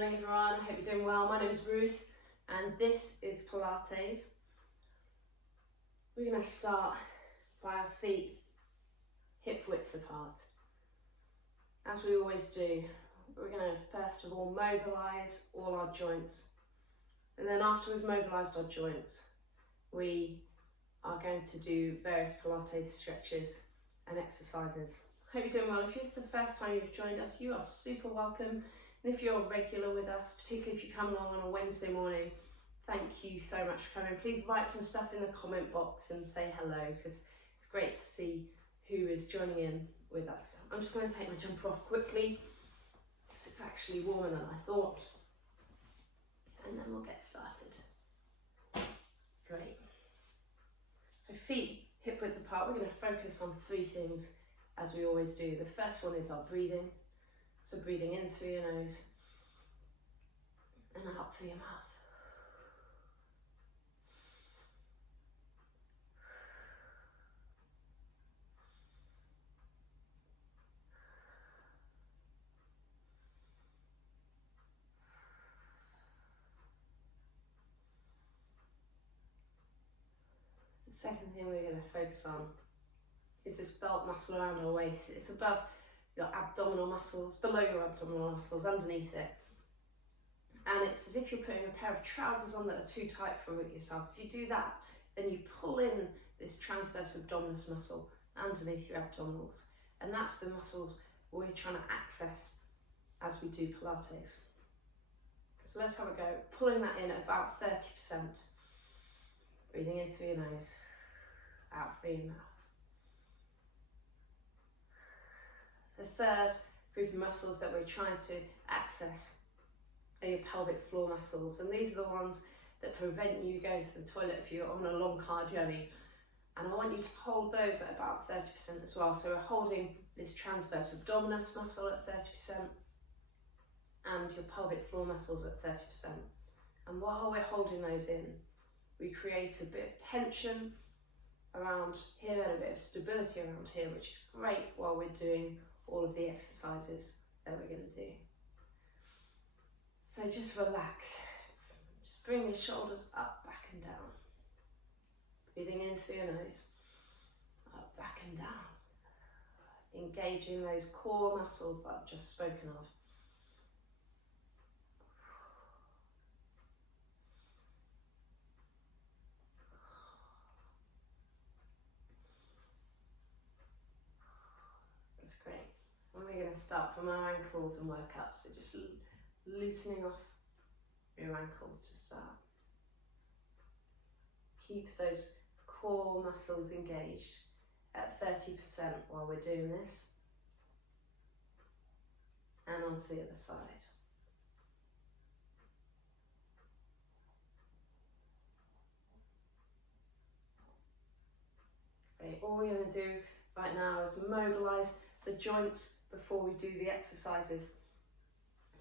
Morning everyone, I hope you're doing well. My name is Ruth and this is Pilates. We're going to start by our feet hip width apart. As we always do, we're going to first of all mobilise all our joints, and then after we've mobilised our joints we are going to do various Pilates stretches and exercises. Hope you're doing well. If it's the first time you've joined us, you are super welcome. And if you're regular with us, particularly if you come along on a Wednesday morning, thank you so much for coming. Please write some stuff in the comment box and say hello, because it's great to see who is joining in with us. I'm just going to take my jumper off quickly, because it's actually warmer than I thought. And then we'll get started. Great. So feet hip width apart, we're going to focus on three things as we always do. The first one is our breathing. So breathing in through your nose and out through your mouth. The second thing we're going to focus on is this belt muscle around our waist. It's above your abdominal muscles, below your abdominal muscles, underneath it. And it's as if you're putting a pair of trousers on that are too tight for yourself. If you do that, then you pull in this transverse abdominis muscle underneath your abdominals. And that's the muscles we're trying to access as we do Pilates. So let's have a go. Pulling that in at about 30%. Breathing in through your nose, out through your mouth. The third group of muscles that we're trying to access are your pelvic floor muscles, and these are the ones that prevent you going to the toilet if you're on a long car journey. And I want you to hold those at about 30% as well. So we're holding this transverse abdominis muscle at 30% and your pelvic floor muscles at 30%. And while we're holding those in, we create a bit of tension around here and a bit of stability around here, which is great while we're doing all of the exercises that we're going to do. So just relax. Just bring your shoulders up, back and down. Breathing in through your nose, up, back and down. Engaging those core muscles that I've just spoken of. That's great. And we're going to start from our ankles and work up. So just loosening off your ankles to start. Keep those core muscles engaged at 30% while we're doing this. And onto the other side. Great. All we're going to do right now is mobilise the joints before we do the exercises.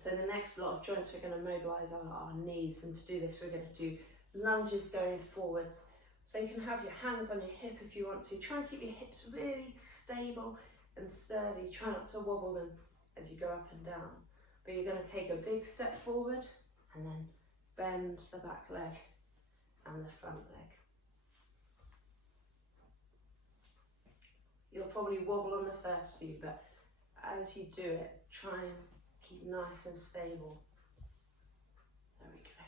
So the next lot of joints we're going to mobilise are our knees, and to do this we're going to do lunges going forwards. So you can have your hands on your hip if you want to. Try and keep your hips really stable and sturdy. Try not to wobble them as you go up and down. But you're going to take a big step forward and then bend the back leg and the front leg. You'll probably wobble on the first few, but as you do it, try and keep nice and stable. There we go.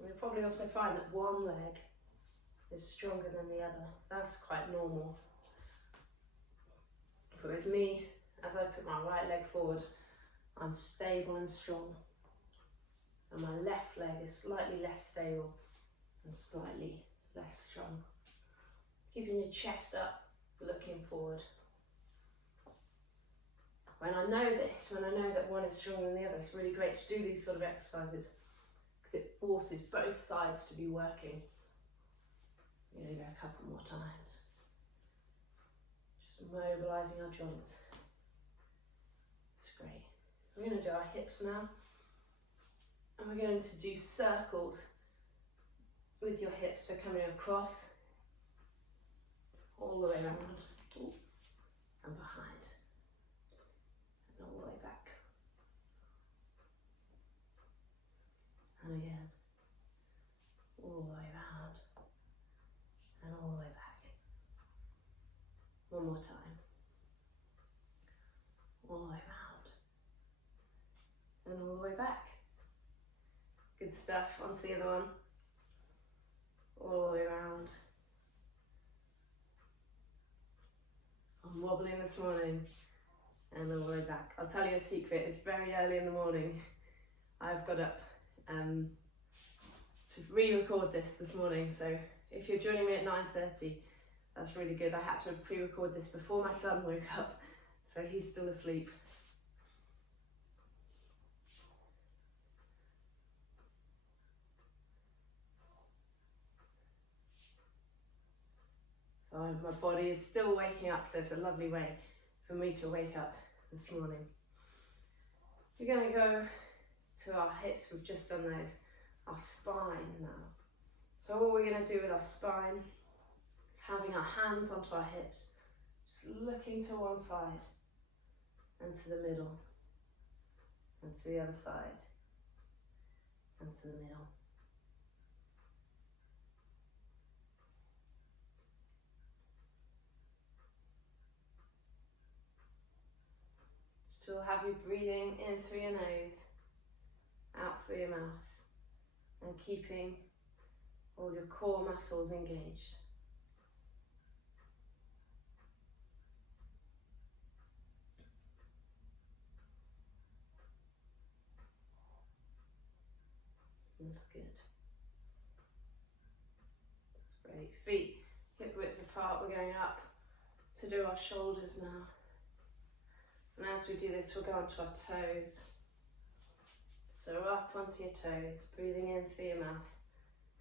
You'll probably also find that one leg is stronger than the other. That's quite normal. But with me, as I put my right leg forward, I'm stable and strong. And my left leg is slightly less stable and slightly less strong. Keeping your chest up, looking forward. When I know this, when I know that one is stronger than the other, it's really great to do these sort of exercises because it forces both sides to be working. We're going to go a couple more times. Just mobilising our joints. It's great. We're going to do our hips now. And we're going to do circles with your hips. So coming across, all the way around, and behind, and all the way back. all the way around, and all the way back. Good stuff. Onto the other one, all the way around. I'm wobbling this morning, and all the way back. I'll tell you a secret, it's very early in the morning. I've got up to re-record this morning, so if you're joining me at 9:30, that's really good. I had to pre-record this before my son woke up, so he's still asleep. So my body is still waking up, so it's a lovely way for me to wake up this morning. We're going to go to our hips. We've just done those. Our spine now. So what we're going to do with our spine is having our hands onto our hips, just looking to one side and to the middle, and to the other side and to the middle. Still have you breathing in through your nose, out through your mouth, and keeping all your core muscles engaged. That's good. That's great. Feet hip width apart. We're going up to do our shoulders now. And as we do this, we'll go onto our toes. So up onto your toes, breathing in through your mouth,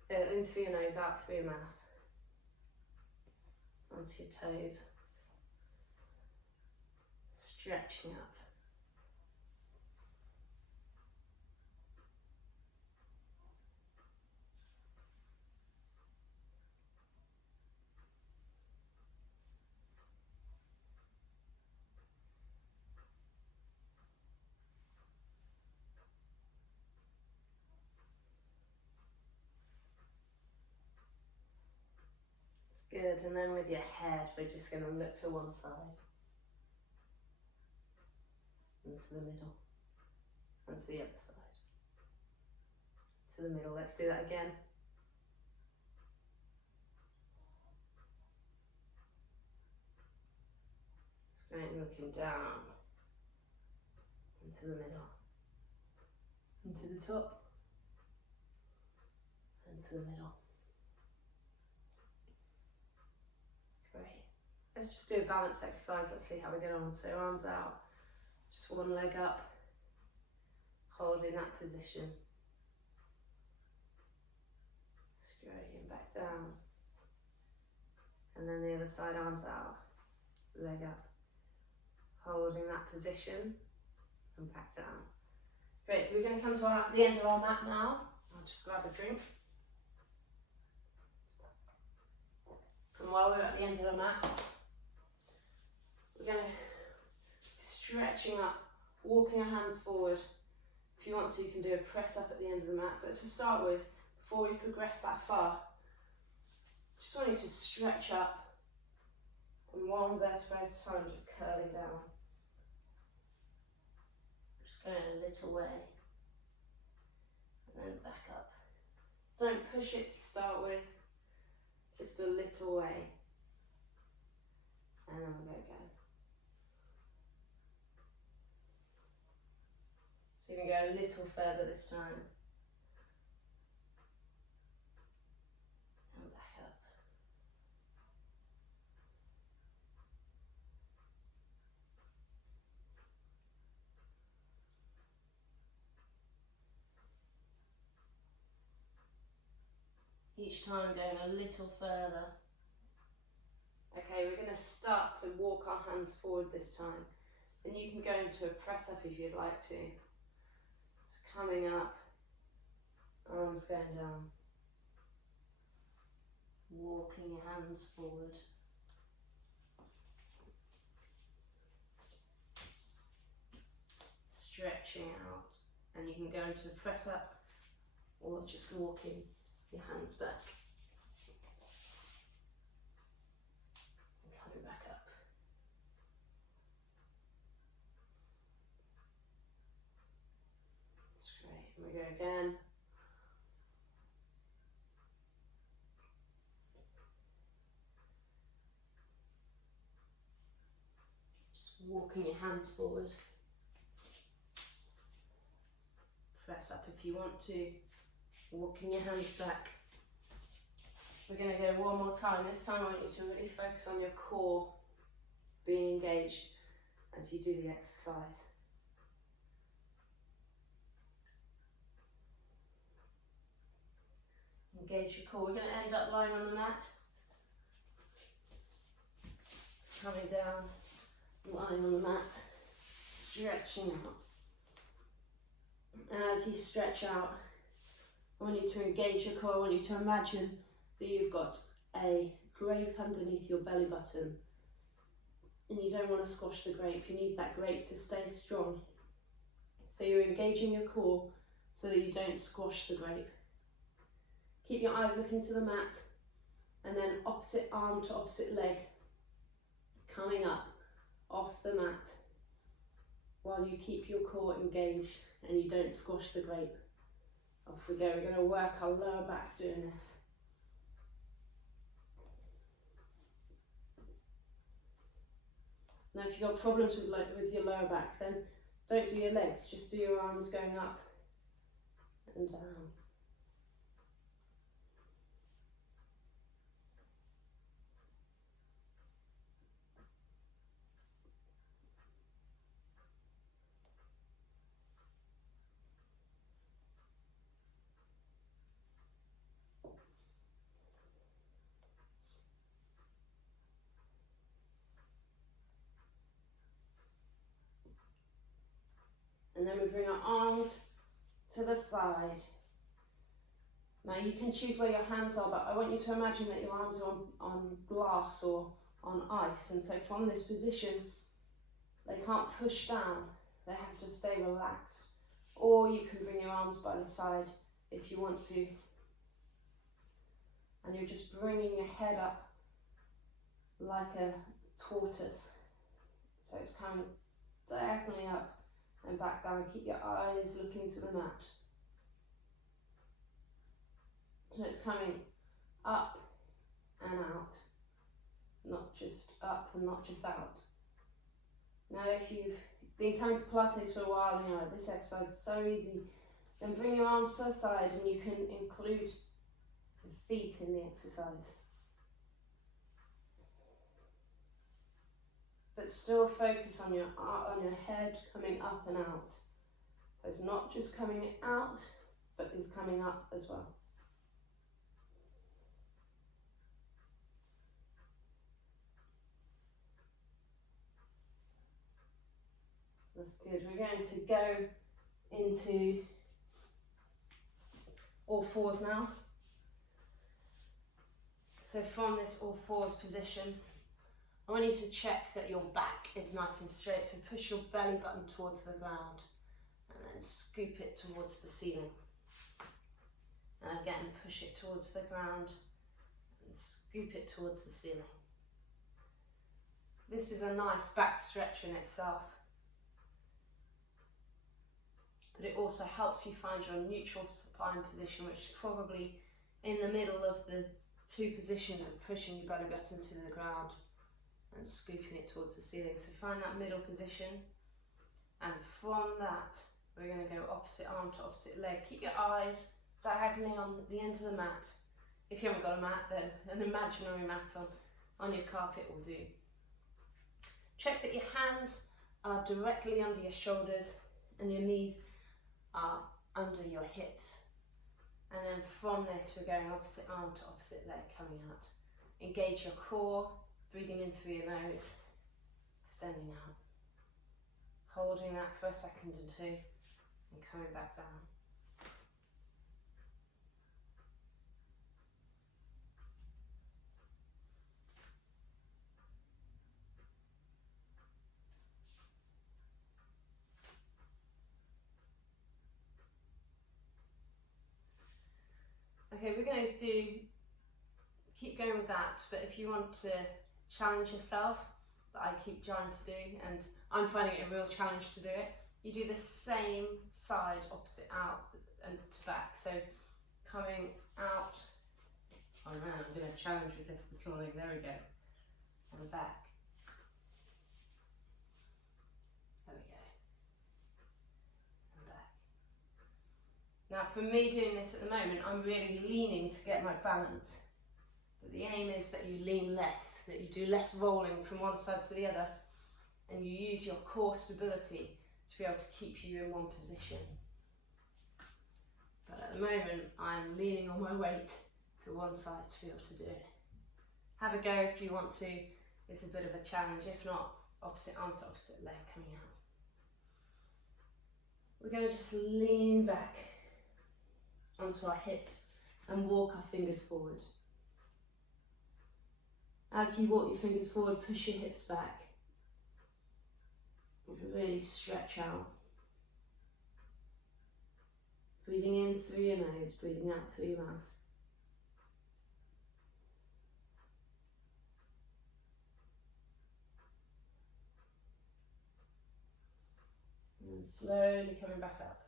in through your nose, out through your mouth. Onto your toes. Stretching up. Good, and then with your head, we're just going to look to one side, and to the middle, and to the other side, to the middle. Let's do that again. Straight, looking down, into the middle, into the top, into the middle. Great. Let's just do a balance exercise. Let's see how we get on. So arms out, just one leg up, holding that position. Straighten back down. And then the other side, arms out, leg up, holding that position, and back down. Great, we're going to come to the end of our mat now. I'll just grab a drink. And while we're at the end of the mat, we're going to be stretching up, walking our hands forward. If you want to, you can do a press up at the end of the mat. But to start with, before we progress that far, just want you to stretch up, and one vertebra at a time, just curling down. Just going a little way, and then back up. Don't push it to start with, just a little way, and then we'll go again. So you can go a little further this time. And back up. Each time going a little further. Okay, we're going to start to walk our hands forward this time. And you can go into a press up if you'd like to. So coming up, arms going down. Walking your hands forward. Stretching out. And you can go into a press up or just walking your hands back. And coming back up. walking your hands forward. Press up if you want to. Walking your hands back. We're going to go one more time. This time I want you to really focus on your core being engaged as you do the exercise. Engage your core. We're going to end up lying on the mat. Coming down, lying on the mat, stretching out. And as you stretch out, I want you to engage your core. I want you to imagine that you've got a grape underneath your belly button. And you don't want to squash the grape. You need that grape to stay strong. So you're engaging your core so that you don't squash the grape. Keep your eyes looking to the mat, and then opposite arm to opposite leg, coming up off the mat while you keep your core engaged and you don't squash the grape. Off we go. We're going to work our lower back doing this. Now if you've got problems with your lower back, then don't do your legs, just do your arms going up and down. And then we bring our arms to the side. Now you can choose where your hands are, but I want you to imagine that your arms are on glass or on ice. And so from this position, they can't push down. They have to stay relaxed. Or you can bring your arms by the side if you want to. And you're just bringing your head up like a tortoise. So it's coming diagonally up and back down. Keep your eyes looking to the mat. So it's coming up and out, not just up and not just out. Now if you've been coming to Pilates for a while, you know this exercise is so easy, then bring your arms to the side and you can include your feet in the exercise. But still focus on your head coming up and out. So it's not just coming out, but it's coming up as well. That's good. We're going to go into all fours now. So from this all fours position, I want you to check that your back is nice and straight. So push your belly button towards the ground and then scoop it towards the ceiling. And again, push it towards the ground and scoop it towards the ceiling. This is a nice back stretch in itself. But it also helps you find your neutral supine position, which is probably in the middle of the two positions of pushing your belly button to the ground and scooping it towards the ceiling. So find that middle position, and from that we're going to go opposite arm to opposite leg. Keep your eyes diagonally on the end of the mat. If you haven't got a mat, then an imaginary mat on your carpet will do. Check that your hands are directly under your shoulders and your knees are under your hips. And then from this we're going opposite arm to opposite leg coming out. Engage your core, breathing in through your nose, extending out. Holding that for a second or two and coming back down. Okay, we're going to keep going with that, but if you want to challenge yourself, that I keep trying to do, and I'm finding it a real challenge to do it, you do the same side opposite out and to back. So coming out, oh man, I'm going to challenge with this morning, there we go, and back. Now for me doing this at the moment, I'm really leaning to get my balance. But the aim is that you lean less, that you do less rolling from one side to the other, and you use your core stability to be able to keep you in one position. But at the moment, I'm leaning on my weight to one side to be able to do it. Have a go if you want to. It's a bit of a challenge. If not, opposite arm to opposite leg coming out. We're going to just lean back onto our hips and walk our fingers forward. As you walk your fingers forward, push your hips back. And really stretch out. Breathing in through your nose, breathing out through your mouth. And slowly coming back up.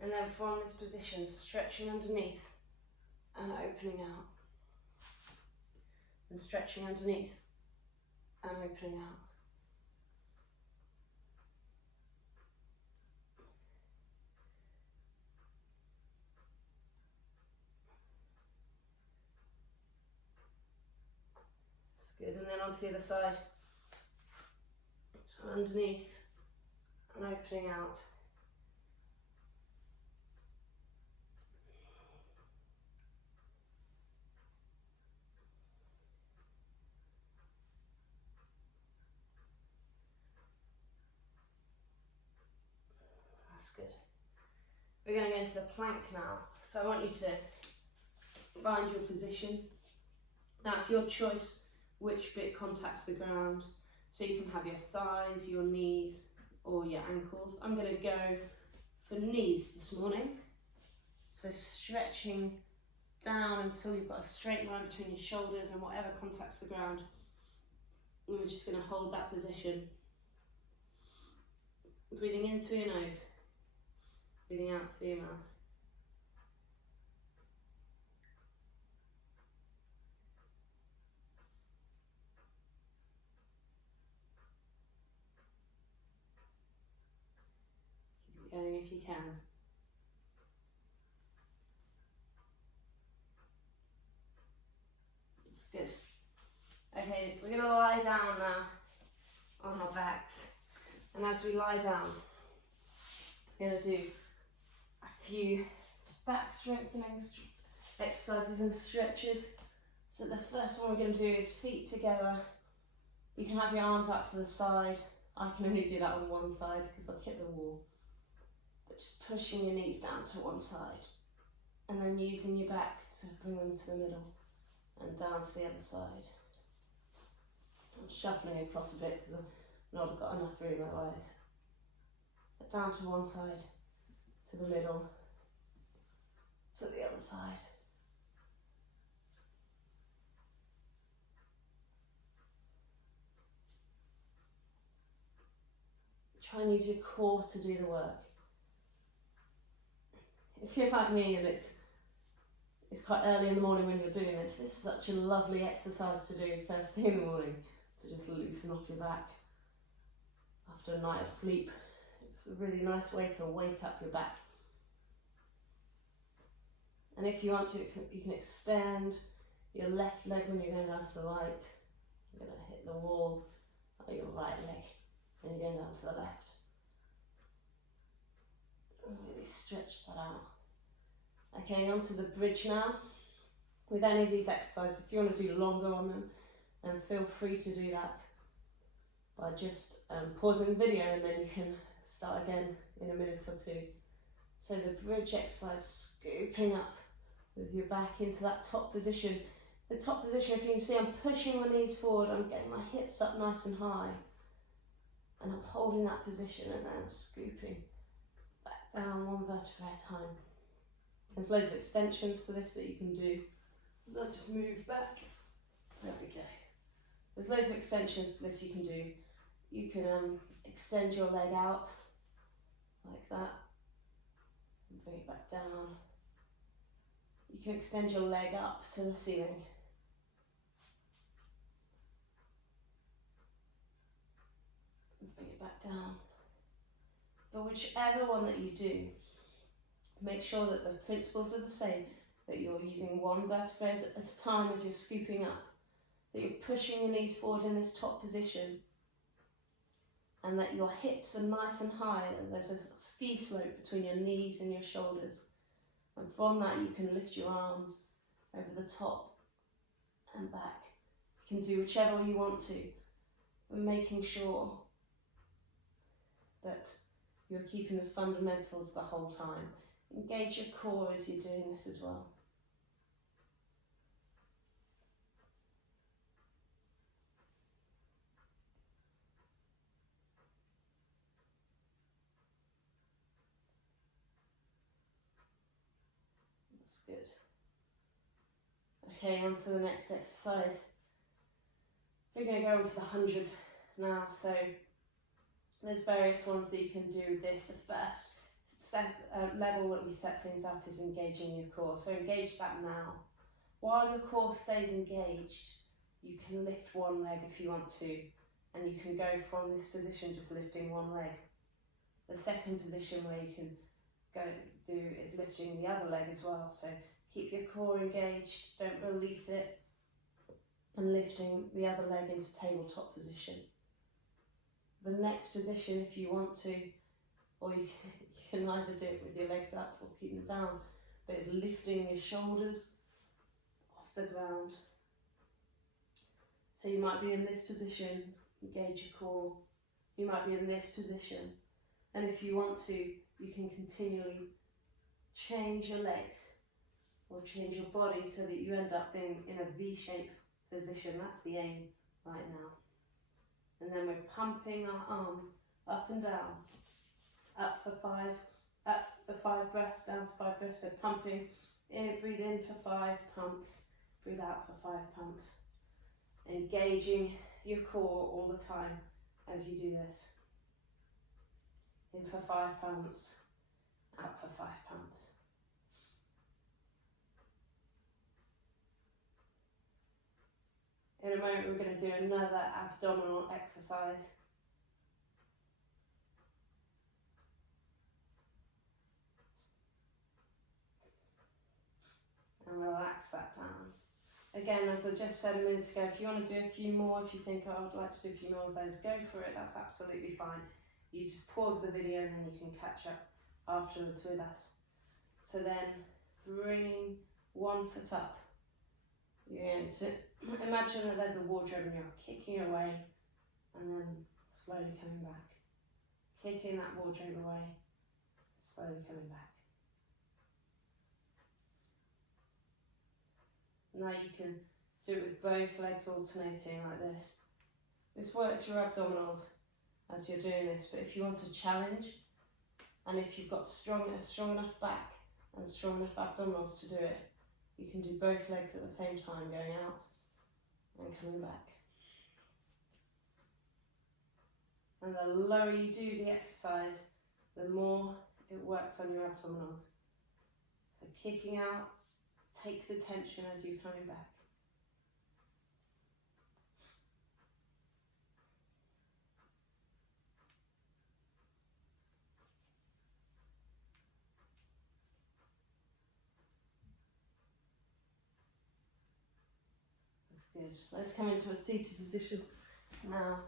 And then from this position, stretching underneath and opening out. And stretching underneath and opening out. That's good. And then onto the other side. So underneath and opening out. That's good. We're going to go into the plank now. So I want you to find your position. Now it's your choice which bit contacts the ground. So you can have your thighs, your knees, or your ankles. I'm going to go for knees this morning. So stretching down until you've got a straight line between your shoulders and whatever contacts the ground. And we're just going to hold that position. Breathing in through your nose. Breathing out through your mouth. Keep it going if you can. That's good. Okay, we're going to lie down now on our backs. And as we lie down, we're going to do a few back strengthening exercises and stretches. So the first one we're going to do is feet together. You can have your arms out to the side. I can only do that on one side because I'd hit the wall. But just pushing your knees down to one side and then using your back to bring them to the middle and down to the other side. I'm shuffling across a bit because I've not got enough room otherwise. But down to one side, to the middle, to the other side. Try and use your core to do the work. If you're like me and it's quite early in the morning when you're doing this, this is such a lovely exercise to do first thing in the morning, to just loosen off your back after a night of sleep. It's a really nice way to wake up your back. And if you want to, you can extend your left leg when you're going down to the right. You're going to hit the wall of your right leg and you're going down to the left. And really stretch that out. Okay, onto the bridge now. With any of these exercises, if you want to do longer on them, then feel free to do that by just pausing the video and then you can start again in a minute or two. So the bridge exercise, scooping up with your back into that top position. The top position, if you can see, I'm pushing my knees forward, I'm getting my hips up nice and high. And I'm holding that position and then I'm scooping back down one vertebra at a time. There's loads of extensions to this that you can do. I'll just move back. There we go. There's loads of extensions to this you can do. You can extend your leg out like that and bring it back down. You can extend your leg up to the ceiling. And bring it back down. But whichever one that you do, Make sure that the principles are the same, that you're using one vertebrae at a time as you're scooping up, that you're pushing your knees forward in this top position, and that your hips are nice and high, and there's a ski slope between your knees and your shoulders. And from that you can lift your arms over the top and back. You can do whichever you want to, but making sure that you're keeping the fundamentals the whole time. Engage your core as you're doing this as well. That's good. Okay, on to the next exercise. We're going to go on to the 100 now. So there's various ones that you can do with this. The first level that we set things up is engaging your core. So engage that now. While your core stays engaged, you can lift one leg if you want to, and you can go from this position just lifting one leg. The second position where you can go do is lifting the other leg as well. So keep your core engaged, don't release it, and lifting the other leg into tabletop position. The next position, if you want to, or you can either do it with your legs up or keep them down, but it's lifting your shoulders off the ground. So you might be in this position, engage your core. You might be in this position, and if you want to, you can continually change your legs or change your body so that you end up being in a V-shaped position. That's the aim right now. And then we're pumping our arms up and down, up for 5, up for 5 breaths, down for 5 breaths. So pumping in, breathe in for 5 pumps, breathe out for 5 pumps. Engaging your core all the time as you do this. In for 5 pumps, out for 5 pumps. In a moment we're going to do another abdominal exercise. And relax that down. Again, as I just said a minute ago, if you want to do a few more, if you think, oh, I'd like to do a few more of those, go for it, that's absolutely fine. You just pause the video and then you can catch up afterwards with us. So then, bringing one foot up. You're going to imagine that there's a wardrobe and you're kicking away and then slowly coming back. Kicking that wardrobe away, slowly coming back. Now you can do it with both legs alternating like this. This works your abdominals as you're doing this, but if you want to challenge, and if you've got a strong enough back and strong enough abdominals to do it, you can do both legs at the same time, going out and coming back. And the lower you do the exercise, the more it works on your abdominals. So kicking out, take the tension as you're coming back. That's good. Let's come into a seated position now.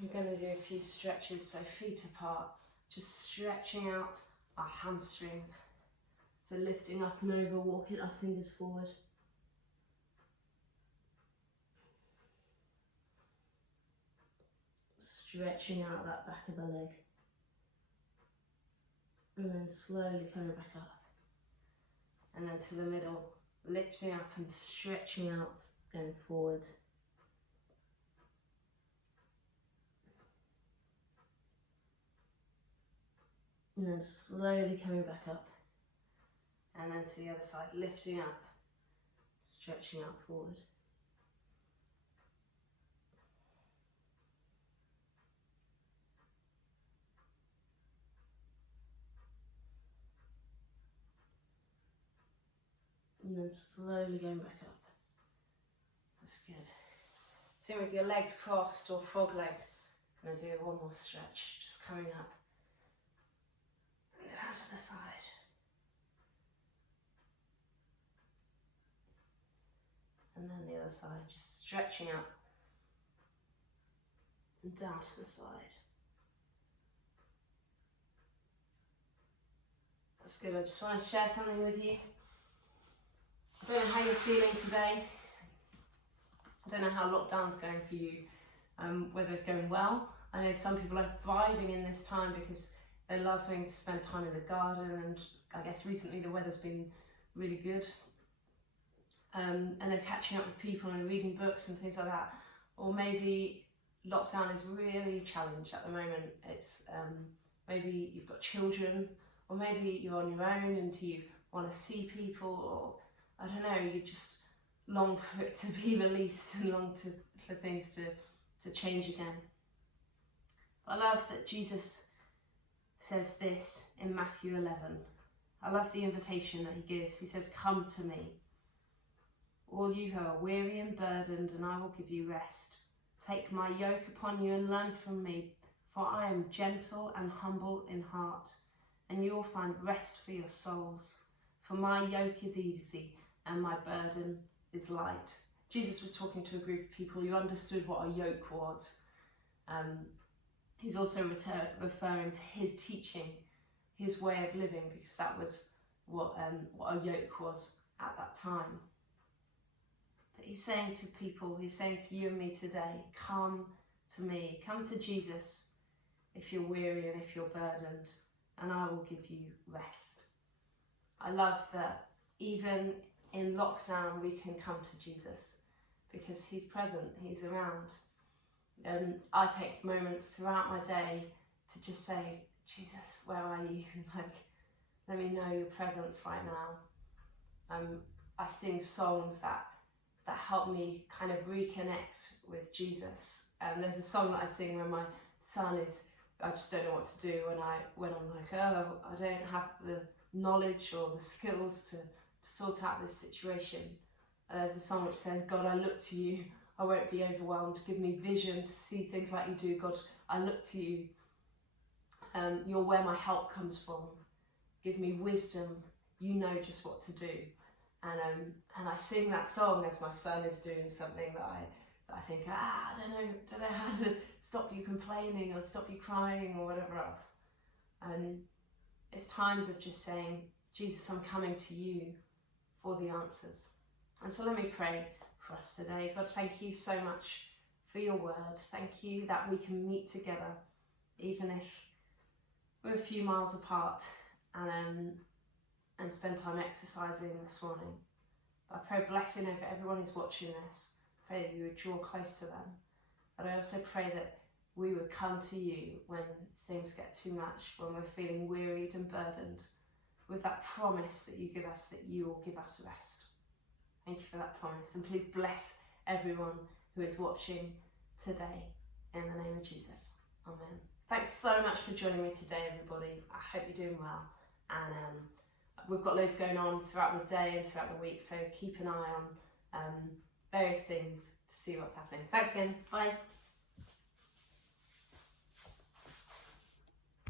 I'm going to do a few stretches, so feet apart, just stretching out our hamstrings. So lifting up and over, walking our fingers forward. Stretching out that back of the leg. And then slowly coming back up. And then to the middle, lifting up and stretching out, going forward. And then slowly coming back up. And then to the other side, lifting up, stretching out forward. And then slowly going back up. That's good. So with your legs crossed or frog-legged, I'm going to do one more stretch, just coming up and down to the side. And then the other side, just stretching up and down to the side. That's good. I just want to share something with you. I don't know how you're feeling today. I don't know how lockdown's going for you, whether it's going well. I know some people are thriving in this time because they're loving to spend time in the garden, and I guess recently the weather's been really good. And they're catching up with people and reading books and things like that. Or maybe lockdown is really a challenge at the moment. It's maybe you've got children, or maybe you're on your own and you want to see people, or I don't know, you just long for it to be released and long for things to change again. But I love that Jesus says this in Matthew 11. I love the invitation that he gives. He says, "Come to me, all you who are weary and burdened, and I will give you rest. Take my yoke upon you and learn from me, for I am gentle and humble in heart, and you will find rest for your souls. For my yoke is easy and my burden is light." Jesus was talking to a group of people who understood what a yoke was. He's also referring to his teaching, his way of living, because that was what a yoke was at that time. But he's saying to people, he's saying to you and me today, come to me, come to Jesus if you're weary and if you're burdened, and I will give you rest. I love that even in lockdown we can come to Jesus because he's present, he's around. I take moments throughout my day to just say, Jesus, where are you? Like, let me know your presence right now. I sing songs that help me kind of reconnect with Jesus. There's a song that I sing when my son is, I just don't know what to do when I'm like, oh, I don't have the knowledge or the skills to sort out this situation. There's a song which says, God, I look to you. I won't be overwhelmed. Give me vision to see things like you do. God, I look to you. You're where my help comes from. Give me wisdom. You know just what to do. And I sing that song as my son is doing something that I think, I don't know how to stop you complaining or stop you crying or whatever else. And it's times of just saying, Jesus, I'm coming to you for the answers. And so let me pray for us today. God, thank you so much for your word. Thank you that we can meet together, even if we're a few miles apart, and spend time exercising this morning. But I pray blessing over everyone who's watching this. I pray that you would draw close to them. But I also pray that we would come to you when things get too much, when we're feeling wearied and burdened, with that promise that you give us, that you will give us rest. Thank you for that promise. And please bless everyone who is watching today. In the name of Jesus. Amen. Thanks so much for joining me today, everybody. I hope you're doing well. And we've got loads going on throughout the day and throughout the week, so keep an eye on various things to see what's happening. Thanks again. Bye.